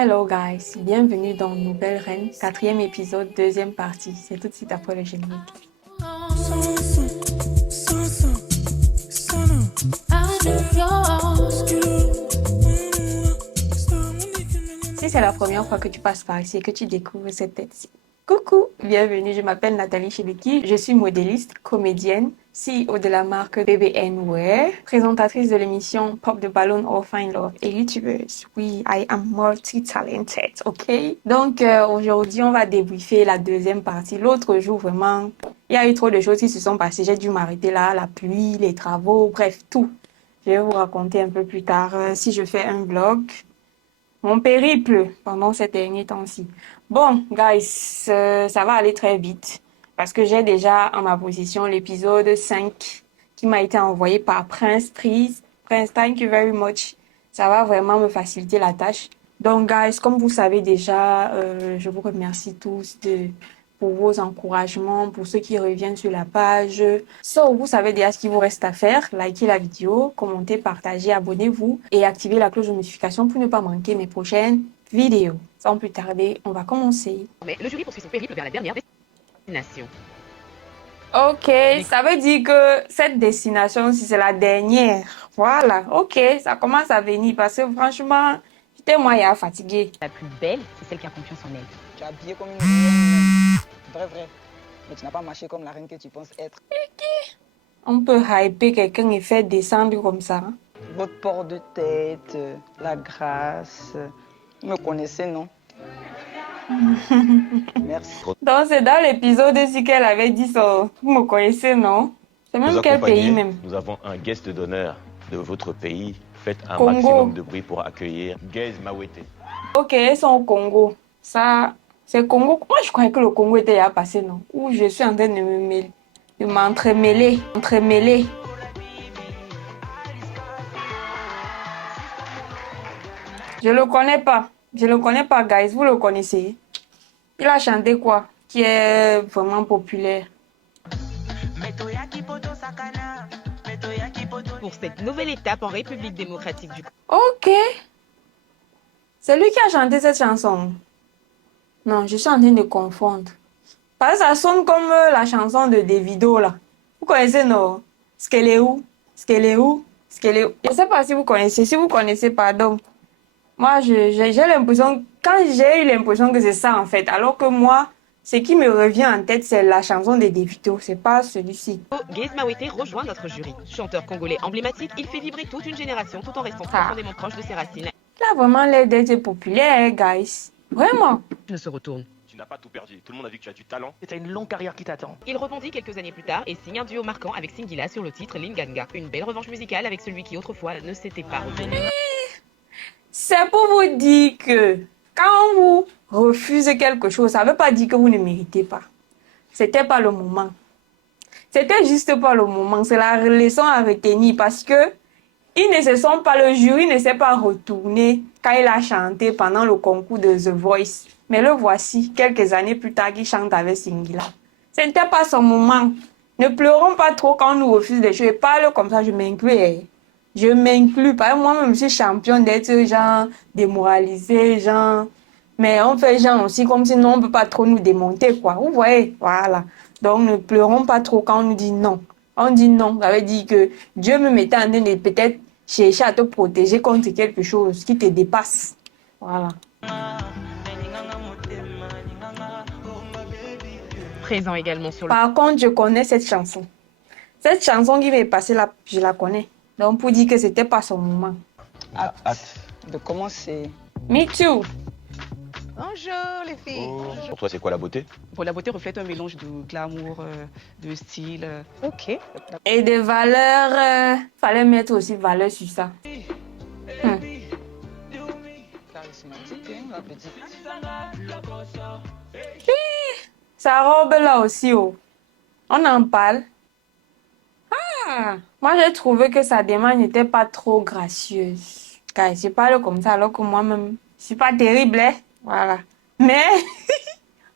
Hello guys, bienvenue dans Nouvelle Reine, quatrième épisode, deuxième partie. C'est tout de suite après le générique. Si c'est la première fois que tu passes par ici et que tu découvres cette tête-ci, coucou, bienvenue, je m'appelle Nathalie Chibiki, je suis modéliste, comédienne, CEO de la marque BBN Wear, présentatrice de l'émission Pop the Balloon or Find Love et youtubeuse. Oui, I am multi-talented, ok? Donc aujourd'hui, on va débriefer la deuxième partie. L'autre jour, vraiment, il y a eu trop de choses qui se sont passées. J'ai dû m'arrêter là, la pluie, les travaux, bref, tout. Je vais vous raconter un peu plus tard si je fais un vlog. Mon périple pendant ces derniers temps-ci. Bon, guys, ça va aller très vite parce que j'ai déjà en ma position l'épisode 5 qui m'a été envoyé par Prince Trees. Prince, thank you very much. Ça va vraiment me faciliter la tâche. Donc, guys, comme vous savez déjà, je vous remercie tous pour vos encouragements, pour ceux qui reviennent sur la page. So, vous savez déjà ce qu'il vous reste à faire. Likez la vidéo, commentez, partagez, abonnez-vous et activez la cloche de notification pour ne pas manquer mes prochaines vidéos. Sans plus tarder, on va commencer. Mais le jury poursuit son périple vers la dernière destination. Ok, ça veut dire que cette destination, si c'est la dernière, voilà, ok, ça commence à venir parce que franchement, j'étais moyen fatiguée. La plus belle, c'est celle qui a confiance en elle. Tu es habillée comme une reine. Vrai. Mais tu n'as pas marché comme la reine que tu penses être. On peut hyper quelqu'un et faire descendre comme ça. Hein? Votre port de tête, la grâce. Vous me connaissez, non? Merci. Donc c'est dans l'épisode aussi qu'elle avait dit ça. Vous me connaissez, non? C'est même quel pays même? Nous avons un guest d'honneur de votre pays. Faites un Congo. maximum de bruit pour accueillir Gaze Mawete. Ok, ils sont au Congo. Ça, c'est Congo. Moi, je croyais que le Congo était déjà passé, non? Ou je suis en train de me mêler, de m'entremêler. Je le connais pas. Je le connais pas, guys. Vous le connaissez? Il a chanté quoi? Qui est vraiment populaire. Pour cette nouvelle étape en République démocratique du Ok. C'est lui qui a chanté cette chanson. Non, je suis en train de confondre. Parce que ça sonne comme la chanson de Davido, là. Vous connaissez, non? Skeleu. Je sais pas si vous connaissez. Si vous connaissez, pardon. Moi, j'ai l'impression, quand j'ai eu l'impression que c'est ça, en fait. Alors que moi, ce qui me revient en tête, c'est la chanson de Davido. C'est pas celui-ci. Gaze Mawete rejoint notre jury. Chanteur congolais emblématique, il fait vibrer toute une génération tout en restant profondément proche de ses racines. Il a vraiment l'air d'être populaire, hein, guys. Vraiment. Ne se retourne. Tu n'as pas tout perdu. Tout le monde a vu que tu as du talent. C'est une longue carrière qui t'attend. Il rebondit quelques années plus tard et signe un duo marquant avec Singila sur le titre Linganga. Une belle revanche musicale avec celui qui autrefois ne s'était pas retenu. C'est pour vous dire que quand vous refusez quelque chose, ça ne veut pas dire que vous ne méritez pas. C'était pas le moment. C'était juste pas le moment. C'est la leçon à retenir parce que le jury ne s'est pas retourné quand il a chanté pendant le concours de The Voice. Mais le voici, quelques années plus tard, qu'il chante avec Singila. Ce n'était pas son moment. Ne pleurons pas trop quand on nous refuse des choses. Parle comme ça, je m'inclus. Je m'inclus. Parce que moi-même, je suis champion d'être genre démoralisé, genre. Mais on fait genre aussi comme si non, on ne peut pas trop nous démonter, quoi. Vous voyez? Voilà. Donc, ne pleurons pas trop quand on nous dit non. On dit non. Ça veut dire que Dieu me mettait en train de peut-être chercher à te protéger contre quelque chose qui te dépasse. Voilà. Présent également sur le... Par contre, je connais cette chanson. Cette chanson qui m'est passée là, je la connais. Donc, pour dire que c'était pas son moment. Hâte de commencer. Me too. Bonjour les filles. Pour toi, c'est quoi la beauté? Bon, la beauté reflète un mélange de glamour, de style. Ok. Et des valeurs, fallait mettre aussi valeur sur ça. Charismatique, hein, la petite. Sa robe là aussi, oh. On en parle. Ah, moi j'ai trouvé que sa démarche n'était pas trop gracieuse. Car je parle comme ça alors que moi-même, je suis pas terrible, hein. Voilà. Mais,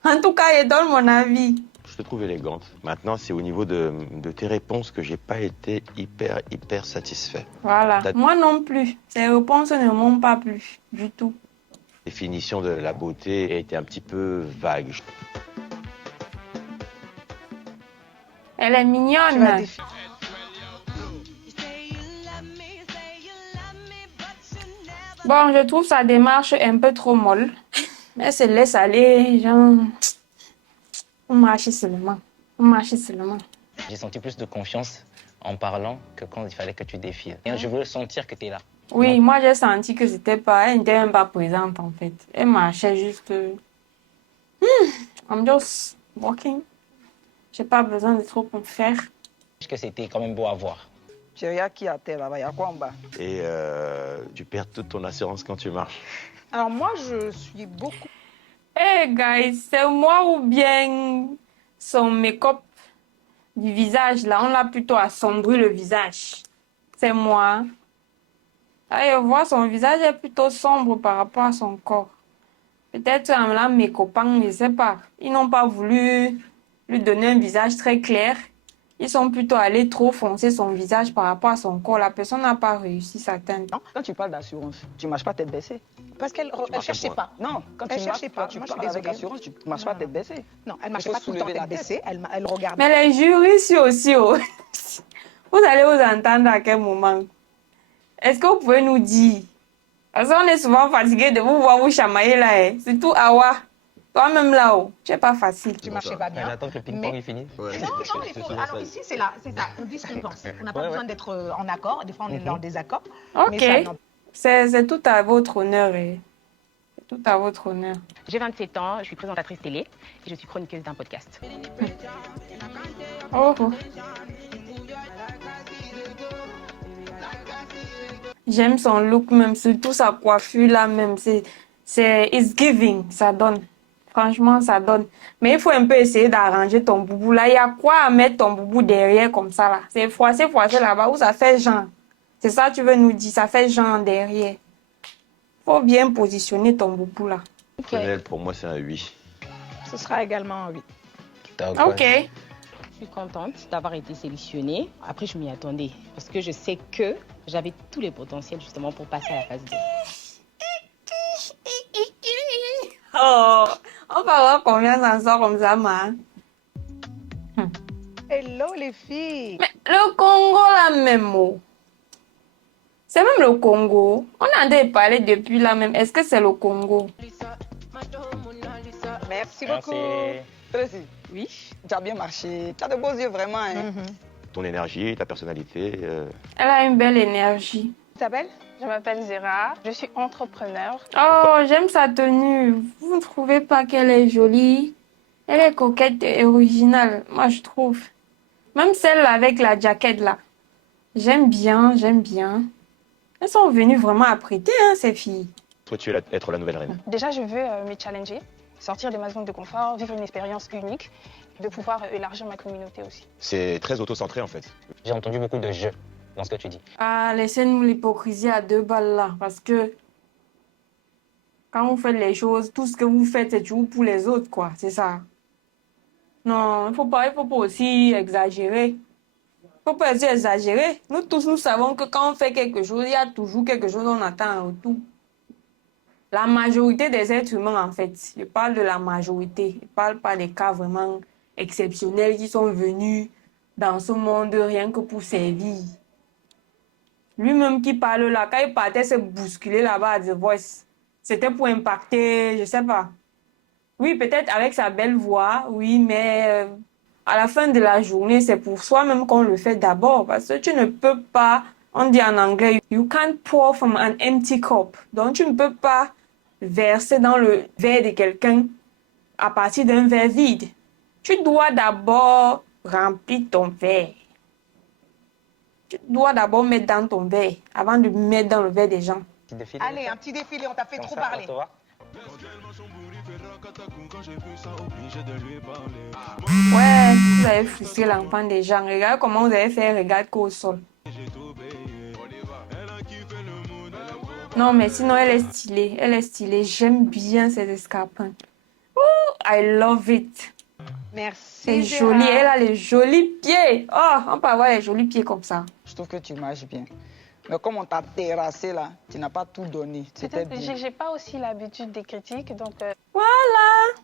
en tout cas, je donne mon avis. Je te trouve élégante. Maintenant, c'est au niveau de tes réponses que j'ai pas été hyper satisfait. Voilà. Moi non plus. Ces réponses ne m'ont pas plu du tout. définition de la beauté a été un petit peu vague. Elle est Tu vas mignonne. défiler. Bon, je trouve sa démarche un peu trop molle. Elle se laisse aller, genre, on marche seulement. On marche seulement. J'ai senti plus de confiance en parlant que quand il fallait que tu défiles. Et je veux sentir que tu es là. Oui, moi j'ai senti que c'était pas, elle n'était même pas présente en fait. Elle marchait juste. I'm just walking. J'ai pas besoin de trop en faire. Que c'était quand même beau à voir. Tu regardes qui à terre là-bas, il y a quoi en bas? Et tu perds toute ton assurance quand tu marches. Alors moi, je suis beaucoup. Hey guys, c'est moi ou bien son make-up du visage là, on l'a plutôt assombri le visage. C'est moi. Allez, voir son visage est plutôt sombre par rapport à son corps. Peut-être là, mes copains, je ne sais pas. Ils n'ont pas voulu lui donner un visage très clair. Ils sont plutôt allés trop foncer son visage par rapport à son corps. La personne n'a pas réussi sa teinte. Non, quand tu parles d'assurance, tu marches pas tête baissée. Parce qu'elle ne cherchait pas. Non, quand Elle tu cherchait marches, pas. quand tu Moi, je suis parles avec désolée. assurance, tu marches pas tête baissée. Non, elle ne marchait Il pas faut tout le temps soulever tête la tête. baissée. Elle regardait. Mais les jurys ici aussi, oh. Vous allez vous entendre à quel moment? Est-ce que vous pouvez nous dire? Parce qu'on est souvent fatigué de vous voir vous chamailler là. Hein. Surtout Awa. Toi-même là-haut. C'est pas facile. Tu ne marchais pas bien. J'attends que le ping-pong est fini. Non, il faut. Alors ici, c'est ça. On dit ce qu'on pense. On n'a pas besoin d'être en accord. Des fois, on est en désaccord. Mais ça, Ok. non. C'est tout à votre honneur. Eh. C'est tout à votre honneur. J'ai 27 ans, je suis présentatrice télé et je suis chroniqueuse d'un podcast. Oh, oh. J'aime son look même, surtout sa coiffure là même. It's giving, ça donne. Franchement, ça donne. Mais il faut un peu essayer d'arranger ton boubou là. Il y a quoi à mettre ton boubou derrière comme ça là? C'est froissé là-bas où ça fait genre. C'est ça que tu veux nous dire, ça fait genre derrière. Faut bien positionner ton boubou là. Personnel, pour moi, c'est un 8. Ce sera également oui. Ok. Je suis contente d'avoir été sélectionnée. Après, je m'y attendais parce que je sais que j'avais tous les potentiels justement pour passer à la phase 2. Oh, on va voir combien ça sort comme ça, man. Hello, les filles. Mais le Congo là même, oh. C'est même le Congo. On en a parlé depuis là même. Est-ce que c'est le Congo? Merci Merci. beaucoup. Tracy, Oui. tu as bien marché. Tu as de beaux yeux vraiment. Hein. Ton énergie, ta personnalité. Elle a une belle énergie. Tu t'appelles? Je m'appelle Zéra, je suis entrepreneur. Oh, j'aime sa tenue. Vous ne trouvez pas qu'elle est jolie? Elle est coquette et originale, moi je trouve. Même celle avec la jaquette là. J'aime bien, j'aime bien. Elles sont venues vraiment apprêter, hein, ces filles. Toi, tu es être la nouvelle reine. Déjà, je veux me challenger, sortir de ma zone de confort, vivre une expérience unique, de pouvoir élargir ma communauté aussi. C'est très auto-centré en fait. J'ai entendu beaucoup de jeux dans ce que tu dis. Ah, laissez-nous l'hypocrisie à 2 balles là, parce que quand vous faites les choses, tout ce que vous faites, c'est toujours pour les autres, quoi, c'est ça. Non, il faut pas aussi exagérer. Il faut pas aussi exagérer. Nous tous, nous savons que quand on fait quelque chose, il y a toujours quelque chose qu'on attend en retour. La majorité des êtres humains, en fait, je parle de la majorité, je parle pas des cas vraiment exceptionnels qui sont venus dans ce monde rien que pour servir. Lui-même qui parle là, quand il partait se bousculer là-bas à The Voice, c'était pour impacter, je sais pas. Oui, peut-être avec sa belle voix, oui, mais à la fin de la journée, c'est pour soi-même qu'on le fait d'abord. Parce que tu ne peux pas, on dit en anglais, you can't pour from an empty cup. Donc tu ne peux pas verser dans le verre de quelqu'un à partir d'un verre vide. Tu dois d'abord remplir ton verre. Tu dois d'abord mettre dans ton verre avant de mettre dans le verre des gens. Petit défilé. Allez, un petit défilé, on t'a fait Comme trop ça, parler. on te voit. Ouais, vous avez frustré l'enfant des gens. Regarde comment vous avez fait, regarde qu'au sol. Non, mais sinon, elle est stylée. Elle est stylée. J'aime bien ses escarpins. Ouh, I love it. Merci. C'est Zéra. joli. Elle a les jolis pieds. Oh, on peut avoir les jolis pieds comme ça. Je trouve que tu marches bien. Mais comme on t'a terrassé là, tu n'as pas tout donné. C'était Peut-être bien. j'ai pas aussi l'habitude des critiques, donc Voilà.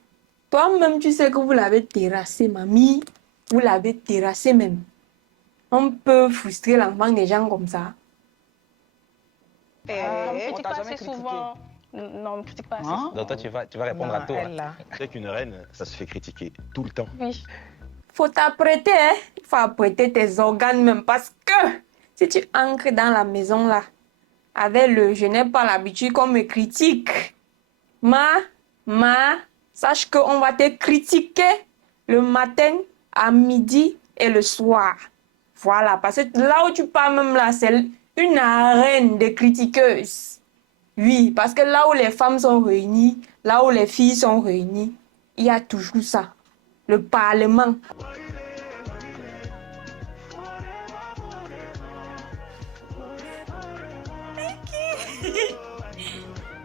Toi-même, tu sais que vous l'avez terrassé, mamie. Vous l'avez terrassé même. On peut frustrer l'enfant des gens comme ça. on me on critique t'a pas jamais assez critiqué. souvent. Non, on me critique pas assez Hein? souvent. Donc toi, tu vas répondre à tout. Elle là. Tu sais qu'une reine, ça se fait critiquer tout le temps. Oui. Faut t'apprêter, hein. Il faut apprêter tes organes même parce que si tu ancres dans la maison là, avec le je n'ai pas l'habitude qu'on me critique, sache qu'on va te critiquer le matin, à midi et le soir. Voilà, parce que là où tu pars même là, c'est une arène de critiqueuses. Oui, parce que là où les femmes sont réunies, là où les filles sont réunies, il y a toujours ça. Le Parlement.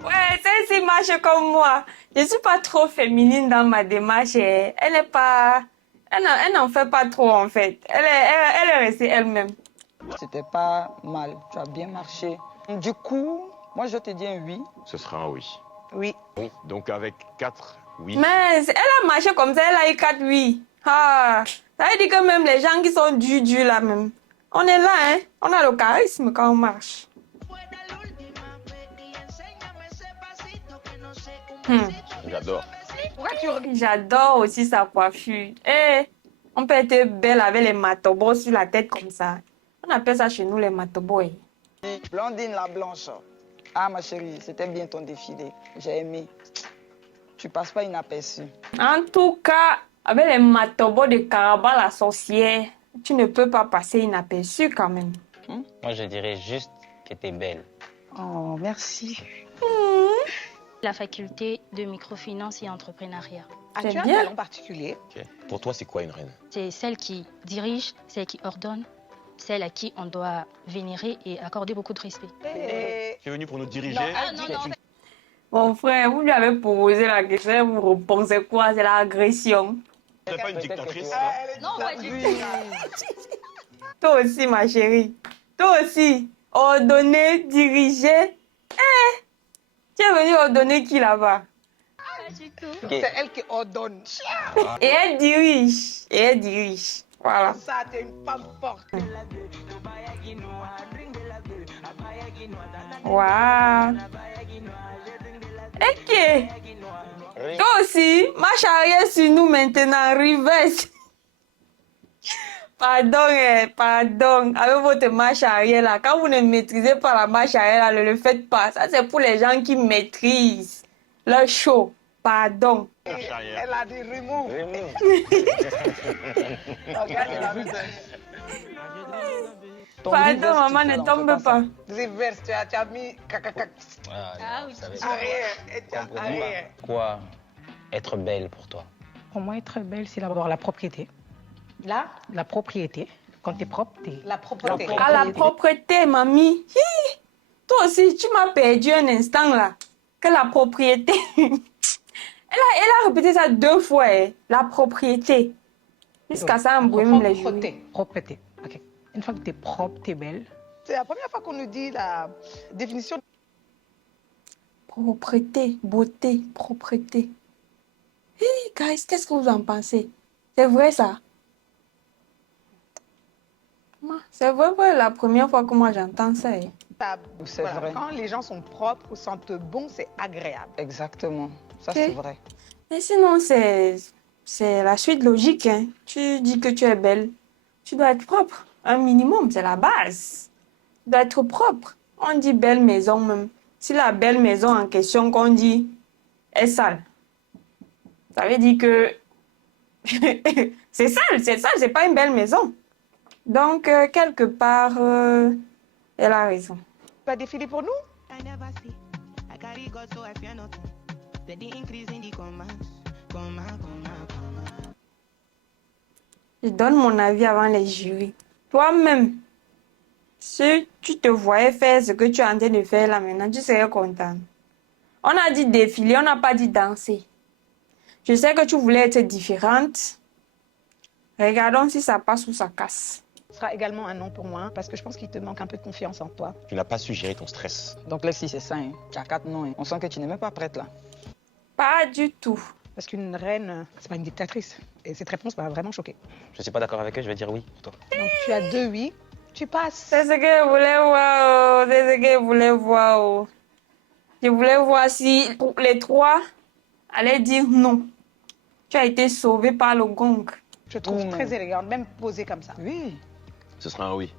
Ouais, celle-ci marche comme moi. Je suis pas trop féminine dans ma démarche. Elle est pas... Elle n'en fait pas trop en fait. Elle est restée elle-même. C'était pas mal. Tu as bien marché. Du coup, moi je te dis un oui. Ce sera un oui. Oui. Donc avec 4 oui. Mais elle a marché comme ça, elle a eu 4 oui. Ah, ça veut dire que même les gens qui sont durs là même. On est là, hein. On a le charisme quand on marche. J'adore. Pourquoi tu J'adore aussi sa coiffure. Eh, on peut être belle avec les matobos sur la tête comme ça. On appelle ça chez nous les matobos. Blondine la blanche. Ah ma chérie, c'était bien ton défilé. J'ai aimé. Tu passes pas inaperçu. En tout cas, avec les matobos de Caraba la sorcière, tu ne peux pas passer inaperçu quand même. Moi, je dirais juste que tu es belle. Oh, merci. La faculté de microfinance et entrepreneuriat. As-tu C'est un bien. talent particulier? Ok. Pour toi, c'est quoi une reine? C'est celle qui dirige, celle qui ordonne, celle à qui on doit vénérer et accorder beaucoup de respect. Tu es venu pour nous diriger? Mon frère, vous lui avez posé la question, vous repensez quoi? C'est l'agression. Tu n'es pas une dictatrice? Non, pas du Toi aussi, ma chérie. Toi aussi. Ordonner, diriger. Tu es venu ordonner qui là-bas? C'est elle qui ordonne. Et elle dirige. Et elle dirige. Voilà. Ça, t'es une femme forte. Waouh. Ok. Toi aussi, marche arrière sur nous maintenant, reverse. Pardon, avec votre marche arrière là, quand vous ne maîtrisez pas la marche arrière là, ne le faites pas. Ça c'est pour les gens qui maîtrisent leur show. Pardon. Elle a dit remove. Regarde, elle a dit Pardon, maman, ne tombe pas. reverse. Tu as mis cacacac. Ah oui, ça va être Arrière. Et tu as arrière. quoi être belle pour toi? Pour moi, être belle, c'est d'abord la propriété. Là, La propriété. Quand tu es propre, tu es... la propreté. À la propreté, mamie. Hi. Toi aussi, tu m'as perdu un instant là. Que la propriété. Elle a répété ça 2 fois, hein. La propriété. Jusqu'à ça, on brûle les joues. Propreté. Propreté. Ok. Une fois que tu es propre, tu es belle. C'est la première fois qu'on nous dit la définition. Propreté, beauté, propreté. Hey, guys, qu'est-ce que vous en pensez? C'est vrai ça? C'est vrai, la première fois que moi j'entends ça. Hein. C'est Voilà. vrai. Quand les gens sont propres ou sentent bon, c'est agréable. Exactement. Ça, Ok. c'est vrai. Mais sinon, c'est la suite logique. Hein. Tu dis que tu es belle. Tu dois être propre. Un minimum, c'est la base. Tu dois être propre. On dit belle maison même. Si la belle maison en question qu'on dit est sale, ça veut dire que c'est sale, c'est pas une belle maison. Donc, quelque part, elle a raison. Tu as défilé pour nous? Je donne mon avis avant les jurys. Toi-même, si tu te voyais faire ce que tu es en train de faire là maintenant, tu serais content. On a dit défiler, on n'a pas dit danser. Je sais que tu voulais être différente. Regardons si ça passe ou ça casse. Ce sera également un non pour moi parce que je pense qu'il te manque un peu de confiance en toi. Tu n'as pas su gérer ton stress. Donc Lexi, c'est ça, hein. Tu as 4 noms. Hein. On sent que tu n'es même pas prête là. Pas du tout. Parce qu'une reine, c'est pas une dictatrice. Et cette réponse m'a vraiment choquée. Je suis pas d'accord avec eux, je vais dire oui pour toi. Donc tu as 2 oui, tu passes. C'est ce que je voulais voir. C'est ce que je voulais voir. Je voulais voir si les 3 allaient dire non. Tu as été sauvé par le gong. Je trouve très élégante, même posée comme ça. Oui. Ce sera un oui.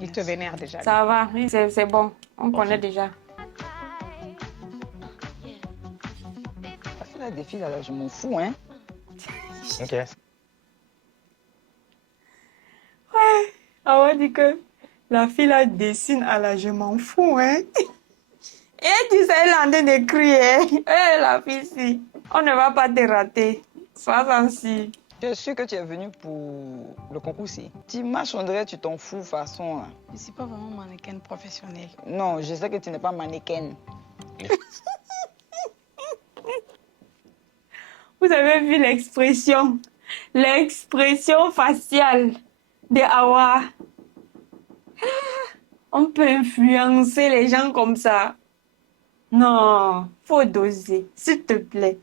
Il te vénère déjà. Ça va, oui, c'est bon. On connaît déjà. Parce que là, des filles, là, je m'en fous, hein. Ok. On dit que la fille là dessine à la je m'en fous, hein. Et tu sais, elle est en train de crier. Eh, la fille, si. On ne va pas te rater. Sois ainsi. Je suis sûr que tu es venue pour le concours-ci. T'imagines, on dirait tu t'en fous façon. Là. Je ne suis pas vraiment mannequin professionnel. Non, je sais que tu n'es pas mannequin. Vous avez vu l'expression faciale de Awa. On peut influencer les gens comme ça. Non, faut doser, s'il te plaît.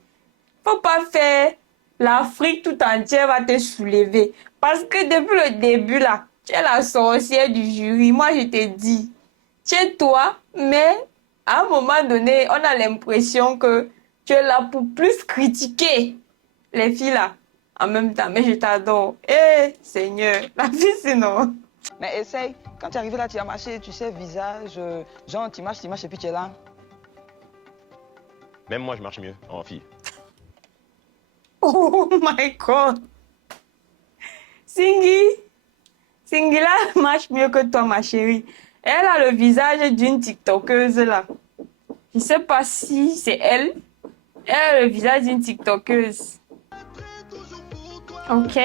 Faut pas faire l'Afrique tout entière va te soulever. Parce que depuis le début, là, tu es la sorcière du jury. Moi, je te dis, tu es toi, mais à un moment donné, on a l'impression que tu es là pour plus critiquer les filles là en même temps. Mais je t'adore. Eh, Seigneur, la vie, c'est non. Mais essaye. Quand tu es arrivé là, tu as marché, tu sais, visage, genre, tu marches et puis tu es là. Même moi, je marche mieux en fille. Oh my God. Singy là marche mieux que toi, ma chérie. Elle a le visage d'une TikTokeuse là. Je sais pas si c'est elle. Elle a le visage d'une TikTokeuse. Ok.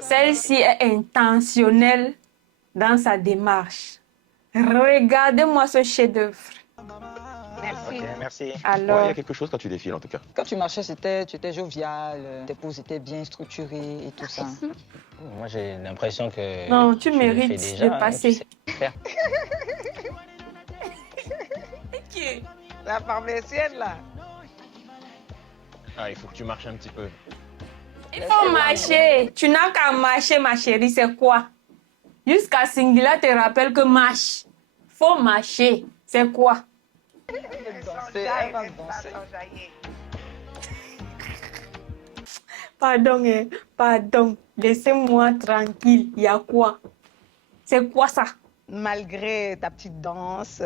Celle-ci est intentionnelle dans sa démarche. Regardez-moi ce chef-d'œuvre. Merci. Ok, merci. Alors, Ouais, il y a quelque chose quand tu défiles en tout cas. Quand tu marchais, tu étais jovial, tes poses étaient bien structurées et tout ça. Moi, j'ai l'impression que. non, tu je le mérites fais déjà, de passer. tu sais faire. La pharmacienne, là. Ah, il faut que tu marches un petit peu. Il faut marcher. Tu n'as qu'à marcher, ma chérie. C'est quoi? Jusqu'à Singila te rappelle que marche. Faut marcher. C'est quoi? Elle va danser. Pardon, hein. Pardon. Laissez-moi tranquille. Il y a quoi? C'est quoi ça? Malgré ta petite danse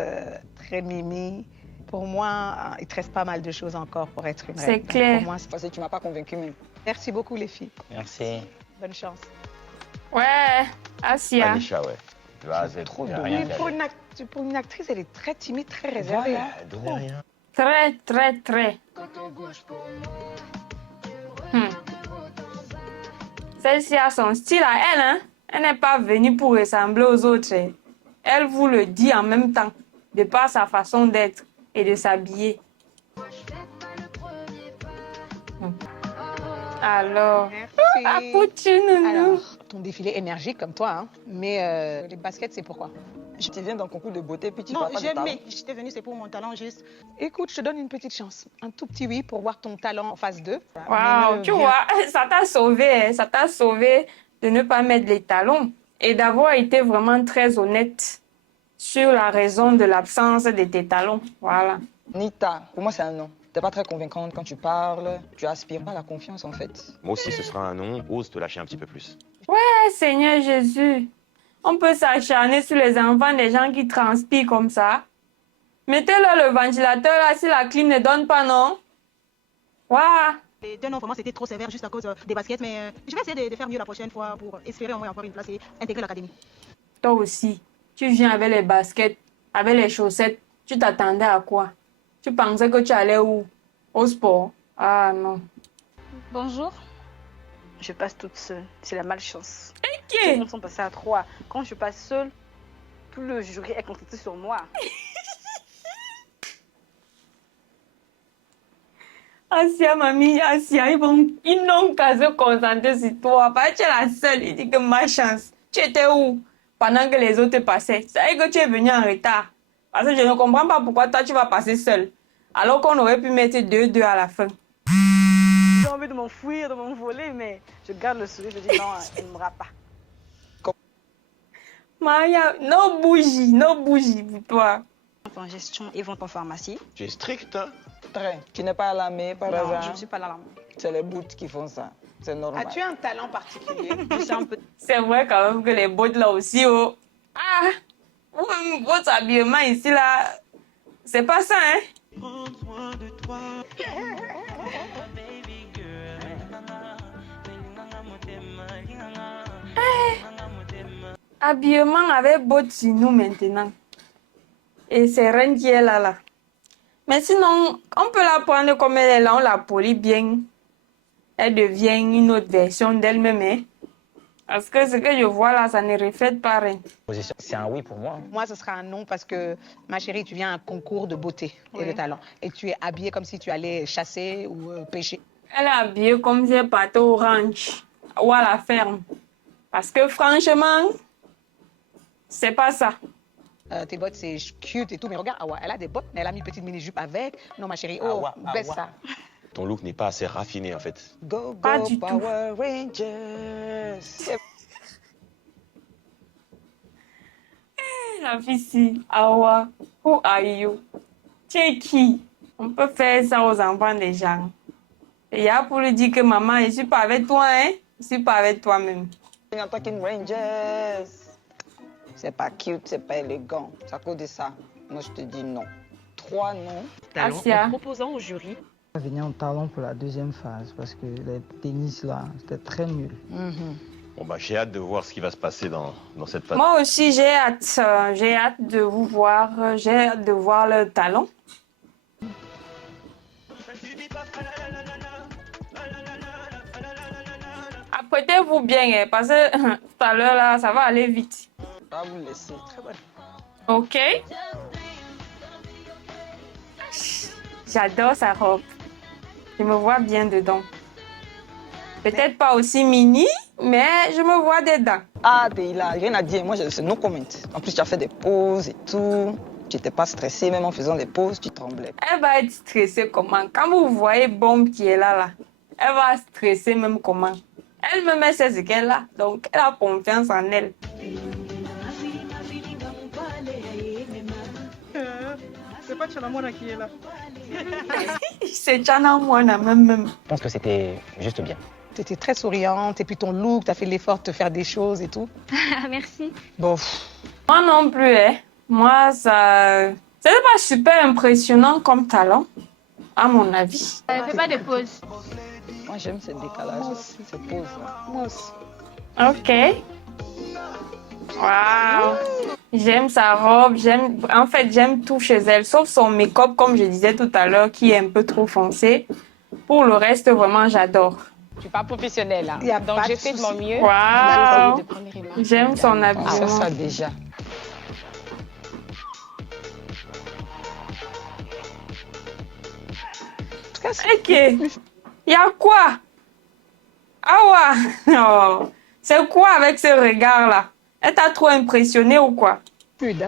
très mimi, pour moi, il te reste pas mal de choses encore pour être une reine. C'est clair. Pour moi, Parce que tu m'as pas convaincue même. merci beaucoup, les filles. Merci. Bonne chance. Ouais, Asia. Anisha, ouais. De A à Z. Trop y a beau. rien Oui, qui pour allait. une actrice, elle est très timide, très réservée. Voilà, donnez rien. Très, très, très. Celle-ci a son style à elle, hein. Elle n'est pas venue pour ressembler aux autres. Hein. Elle vous le dit en même temps, de par sa façon d'être et de s'habiller. Alors, Merci. nounou. Alors, ton défilé énergique comme toi, hein, mais les baskets, c'est pourquoi? Tu viens d'un concours de beauté, puis tu Non, parles pas de talent. j'étais venue, c'est pour mon talent juste. Écoute, je te donne une petite chance. Un tout petit oui pour voir ton talent en phase 2. Waouh, tu vois, ça t'a sauvé, hein. Ça t'a sauvé de ne pas mettre les talons et d'avoir été vraiment très honnête sur la raison de l'absence de tes talons. Voilà. Nita, pour moi, c'est un non. T'es pas très convaincante quand tu parles. Tu aspires pas à la confiance, en fait. Moi aussi, ce sera un non. Ose te lâcher un petit peu plus. Eh, Seigneur Jésus, on peut s'acharner sur les enfants des gens qui transpirent comme ça. Mettez-leur le ventilateur là si la clim ne donne pas, non? Waouh! Les deux noms, vraiment, c'était trop sévère juste à cause des baskets, mais je vais essayer de faire mieux la prochaine fois pour espérer au moins avoir une place et intégrer l'académie. Toi aussi, tu viens avec les baskets, avec les chaussettes. Tu t'attendais à quoi? Tu pensais que tu allais où? Au sport? Ah non. Bonjour. Je passe toute seule. C'est la malchance. Ok. Tout le monde sont passés à 3. Quand je passe seule, tout le jury est concentré sur moi. Asia, mamie, Asia, ils n'ont qu'à se concentrer sur toi. Parce que tu es la seule. Il dit que ma chance. Tu étais où pendant que les autres passaient? Ça veut dire que tu es venu en retard. Parce que je ne comprends pas pourquoi toi tu vas passer seule. Alors qu'on aurait pu mettre 2-2 à la fin. J'ai envie de m'enfuir, de m'envoler, mais je garde le sourire. Je dis non, il ne m'aura pas. Maya, no bougie pour toi. En gestion et vente en pharmacie. Tu es strict, hein? Très. Tu n'es pas à la mer par Non, hasard? je ne suis pas là. C'est les bouts qui font ça. C'est normal. As-tu un talent particulier? Je sais un peu. C'est vrai quand même que les bottes là aussi, oh. Ah, votre habillement ici là, c'est pas ça, hein? Habillement avec bottes sur nous maintenant. Et c'est Reine qui est là. Mais sinon, on peut la prendre comme elle est là, on la polie bien. Elle devient une autre version d'elle-même, hein? Parce que ce que je vois là, ça ne reflète pas rien. C'est un oui pour moi. Moi, ce sera un non parce que, ma chérie, tu viens à un concours de beauté et de talent. Et tu es habillée comme si tu allais chasser ou pêcher. Elle est habillée comme si elle partait au ranch ou à la ferme. Parce que franchement, c'est pas ça. Tes bottes, c'est cute et tout. Mais regarde, Awa, elle a des bottes, mais elle a mis une petite mini-jupe avec. Non, ma chérie, oh, baisse ça. Ton look n'est pas assez raffiné en fait. Go, Pas go, du tout. Power Rangers. La fille ici, Awa, who are you? Tu es qui? On peut faire ça aux enfants des gens. Et il y a pour lui dire que maman, je suis pas avec toi, hein? Je suis pas avec toi-même. Talking Rangers. C'est pas cute, c'est pas élégant. C'est à cause de ça. Moi, je te dis non. 3 non. Asia. En proposant au jury. Je venais en talent pour la deuxième phase parce que les tennis là, c'était très nul. Bon bah j'ai hâte de voir ce qui va se passer dans cette phase. Moi aussi, j'ai hâte de vous voir, j'ai hâte de voir le talent. Apprêtez-vous bien, hein, parce que tout à l'heure là, ça va aller vite. Je vais vous laisser. Très bonne. Ok. J'adore sa robe. Je me vois bien dedans. Peut-être pas aussi mini, mais je me vois dedans. Ah, Deila, rien à dire. Moi, c'est no comment. En plus, tu as fait des pauses et tout. Tu n'étais pas stressée, même en faisant des pauses, tu tremblais. Elle va être stressée comment? Quand vous voyez Bombe qui est là, elle va stresser même comment? Elle-même, elle sait ce qu'elle a, donc elle a confiance en elle. C'est pas Chana Mwana qui est là. C'est Chana Mwana même. Je pense que c'était juste bien. Tu étais très souriante et puis ton look, tu as fait l'effort de te faire des choses et tout. Merci. Bon. Moi non plus, hein. Moi, ça... C'est pas super impressionnant comme talent, à mon avis. Elle fait pas de pause. Moi, j'aime ces décalages, ces pauses-là. Moi aussi. Ok. Waouh. J'aime sa robe, j'aime tout chez elle, sauf son make-up, comme je disais tout à l'heure, qui est un peu trop foncé. Pour le reste, vraiment, j'adore. Je suis pas professionnelle, hein. Y a Donc pas j'ai de fait de mon souci. mieux. Waouh. De prendre les remarques. J'aime son Ah, habillement. ça déjà. Ok. Y a quoi? Ah ouais. Oh. C'est quoi avec ce regard-là? Elle t'a trop impressionné ou quoi? Pude.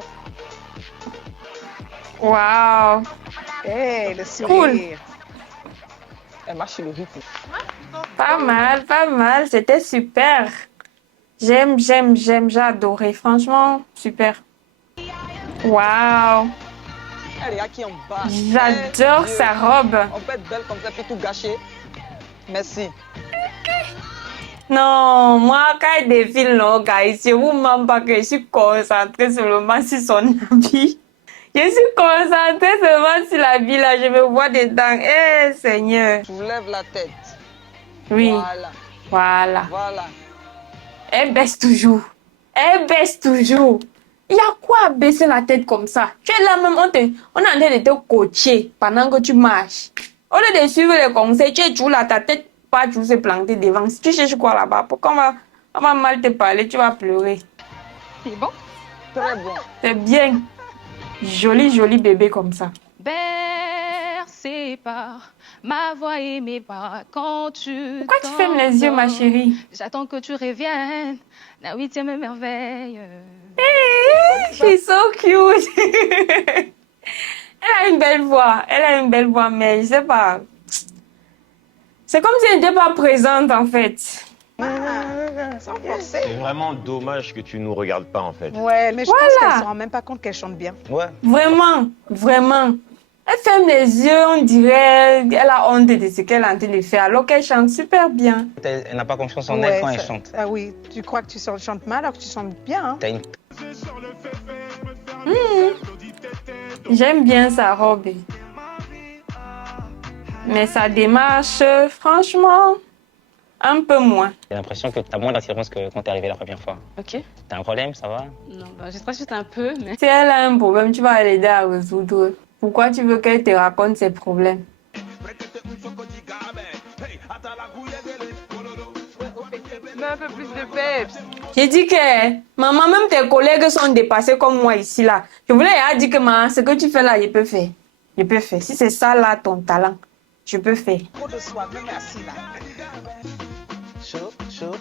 Waouh. Hey, le Cool. sourire. Elle marche sur le rythme. Pas mal. C'était super. J'aime, j'ai adoré. Franchement, super. Waouh. Elle est qui en bas. J'adore sa robe. On peut être belle comme ça, puis tout gâcher. Merci. Non, moi, quand elle défile, non, guys, je vous mens pas que je suis concentrée seulement sur son habit. Je suis concentrée seulement sur l'habit, là. Je me vois dedans. Eh, Seigneur. Soulève la tête. Oui. Voilà. Elle baisse toujours. Il y a quoi à baisser la tête comme ça? Tu es là même, on est en train de te coacher pendant que tu marches. Au lieu de suivre les conseils, tu es toujours là, ta tête pas toujours se planter devant. Si tu cherches quoi là-bas, pourquoi on va mal te parler, tu vas pleurer. C'est bon? Très bon. C'est bien. Joli bébé comme ça. Bercé par Ma voix et mes pas quand tu Pourquoi tu fermes les yeux, ma chérie? J'attends que tu reviennes, la 8e merveille. She's so cute. Elle a une belle voix. Elle a une belle voix, mais je sais pas. C'est comme si elle n'était pas présente, en fait. C'est vraiment dommage que tu nous regardes pas, en fait. Ouais, mais je pense qu'elle ne se rend même pas compte qu'elle chante bien. Ouais. Vraiment, vraiment. Elle ferme les yeux, on dirait, elle a honte de ce qu'elle est en train de faire, alors qu'elle chante super bien. Elle n'a pas confiance en elle quand elle chante. Ah oui, tu crois que tu chantes mal alors que tu chantes bien. Hein? T'as une... J'aime bien sa robe. Mais sa démarche, franchement, un peu moins. J'ai l'impression que t'as moins d'assurance que quand t'es arrivée la première fois. Ok. T'as un problème, ça va? Non, bah, je stresse juste un peu, mais... Si elle a un problème, tu vas l'aider à résoudre. Pourquoi tu veux qu'elle te raconte ses problèmes? Mais un peu plus de peps. J'ai dit que, maman, même tes collègues sont dépassés comme moi ici, là. Je voulais dire que, maman, ce que tu fais là, je peux faire. Je peux faire. Si c'est ça, là, ton talent, je peux faire. Trop de soir, même assis là. Chaud.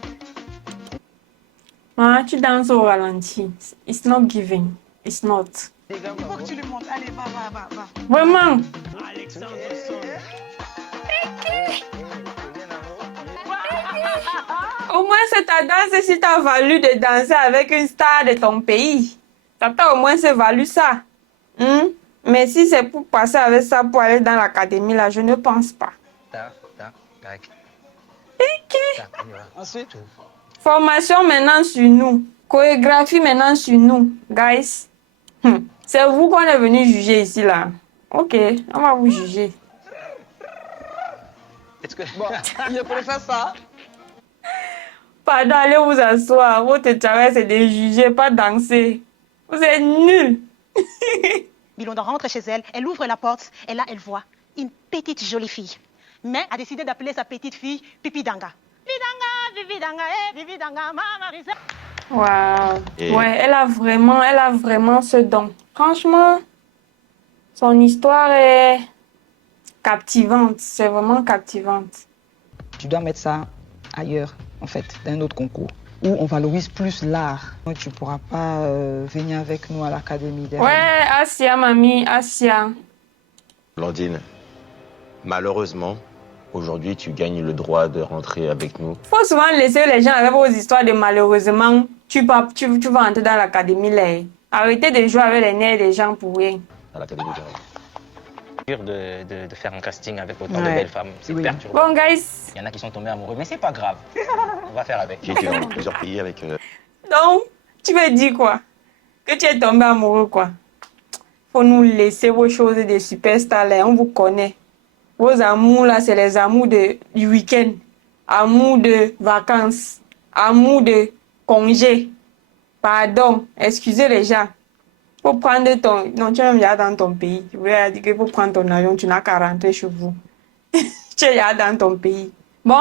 Maman, tu danses au ralenti. It's not giving. It's not. Il faut que tu lui montres. Allez, va. Vraiment. Au moins, c'est ta danse si t'as valu de danser avec une star de ton pays. Ça t'a au moins valu ça. Mais si c'est pour passer avec ça pour aller dans l'académie, là, je ne pense pas. Tac. Ensuite, Formation maintenant sur nous. Chorégraphie maintenant sur nous. Guys, c'est vous qu'on est venu juger ici, là. Ok, on va vous juger. bon, je préfère ça. Pardon, allez vous asseoir. Votre travail, c'est de juger, pas danser. Vous êtes nuls. Bilonda rentre chez elle, elle ouvre la porte et là elle voit une petite jolie fille. Mais a décidé d'appeler sa petite fille Pipidanga. Pipidanga, Mama Risa. Waouh. Ouais, elle a vraiment ce don. Franchement, son histoire est captivante. C'est vraiment captivante. Tu dois mettre ça ailleurs, en fait, dans un autre concours, où on valorise plus l'art. Tu ne pourras pas venir avec nous à l'académie. Ouais, Asia, mamie, Asia. Blandine, malheureusement, aujourd'hui, tu gagnes le droit de rentrer avec nous. Faut souvent laisser les gens avec vos histoires de malheureusement, tu vas entrer dans l'académie là. Arrêtez de jouer avec les nerfs des gens pour rien. À l'académie Dur de faire un casting avec autant de belles femmes. C'est perturbant. Bon, guys. Il y en a qui sont tombés amoureux, mais c'est pas grave. On va faire avec. J'ai été dans plusieurs pays avec... Donc, tu veux dire quoi? Que tu es tombé amoureux, quoi? Faut nous laisser vos choses de superstars là, on vous connaît. Vos amours là, c'est les amours du week-end. Amour de vacances. Amour de congé. Pardon, excusez les gens. Faut prendre ton... Non, tu es même déjà dans ton pays. Je voulais dire qu'il faut prendre ton avion, tu n'as qu'à rentrer chez vous. Tu es déjà dans ton pays. Bon,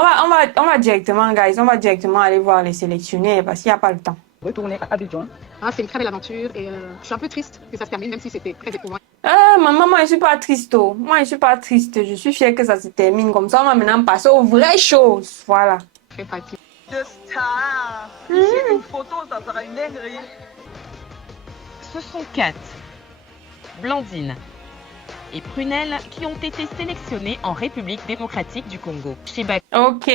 on va directement, guys, on va directement aller voir les sélectionnés parce qu'il n'y a pas le temps. Retourner à Abidjan. C'est une très belle aventure et je suis un peu triste que ça se termine, même si c'était très éprouvant. Maman, moi je suis pas triste. Oh. Moi je suis pas triste. Je suis fière que ça se termine comme ça. On va maintenant passer aux vraies choses. Voilà. Très fatiguée. De star. Ici, une photo, ça sera une dinguerie. Ce sont Kat, Blandine et Prunelle qui ont été sélectionnés en République démocratique du Congo. Ok,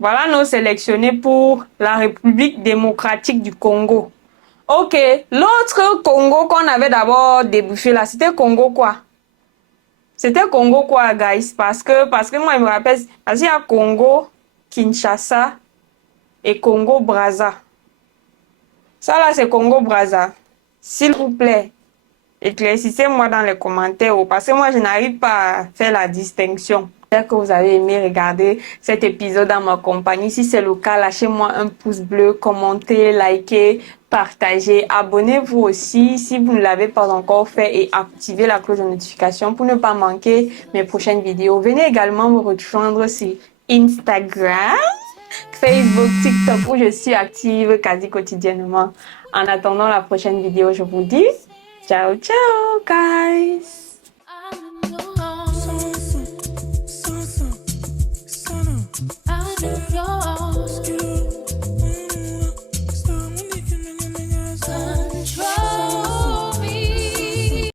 voilà nos sélectionnés pour la République démocratique du Congo. Ok, l'autre Congo qu'on avait d'abord débouché là, c'était Congo quoi? C'était Congo quoi, guys? Parce que moi, je me rappelle, parce qu'il y a Congo, Kinshasa et Congo Brazza. Ça là, c'est Congo Brazza. S'il vous plaît, éclaircissez-moi dans les commentaires parce que moi, je n'arrive pas à faire la distinction. J'espère que vous avez aimé regarder cet épisode dans ma compagnie. Si c'est le cas, lâchez-moi un pouce bleu, commentez, likez, partagez. Abonnez-vous aussi si vous ne l'avez pas encore fait et activez la cloche de notification pour ne pas manquer mes prochaines vidéos. Venez également me rejoindre sur Instagram, Facebook, TikTok où je suis active quasi quotidiennement. En attendant la prochaine vidéo, je vous dis ciao, ciao, guys!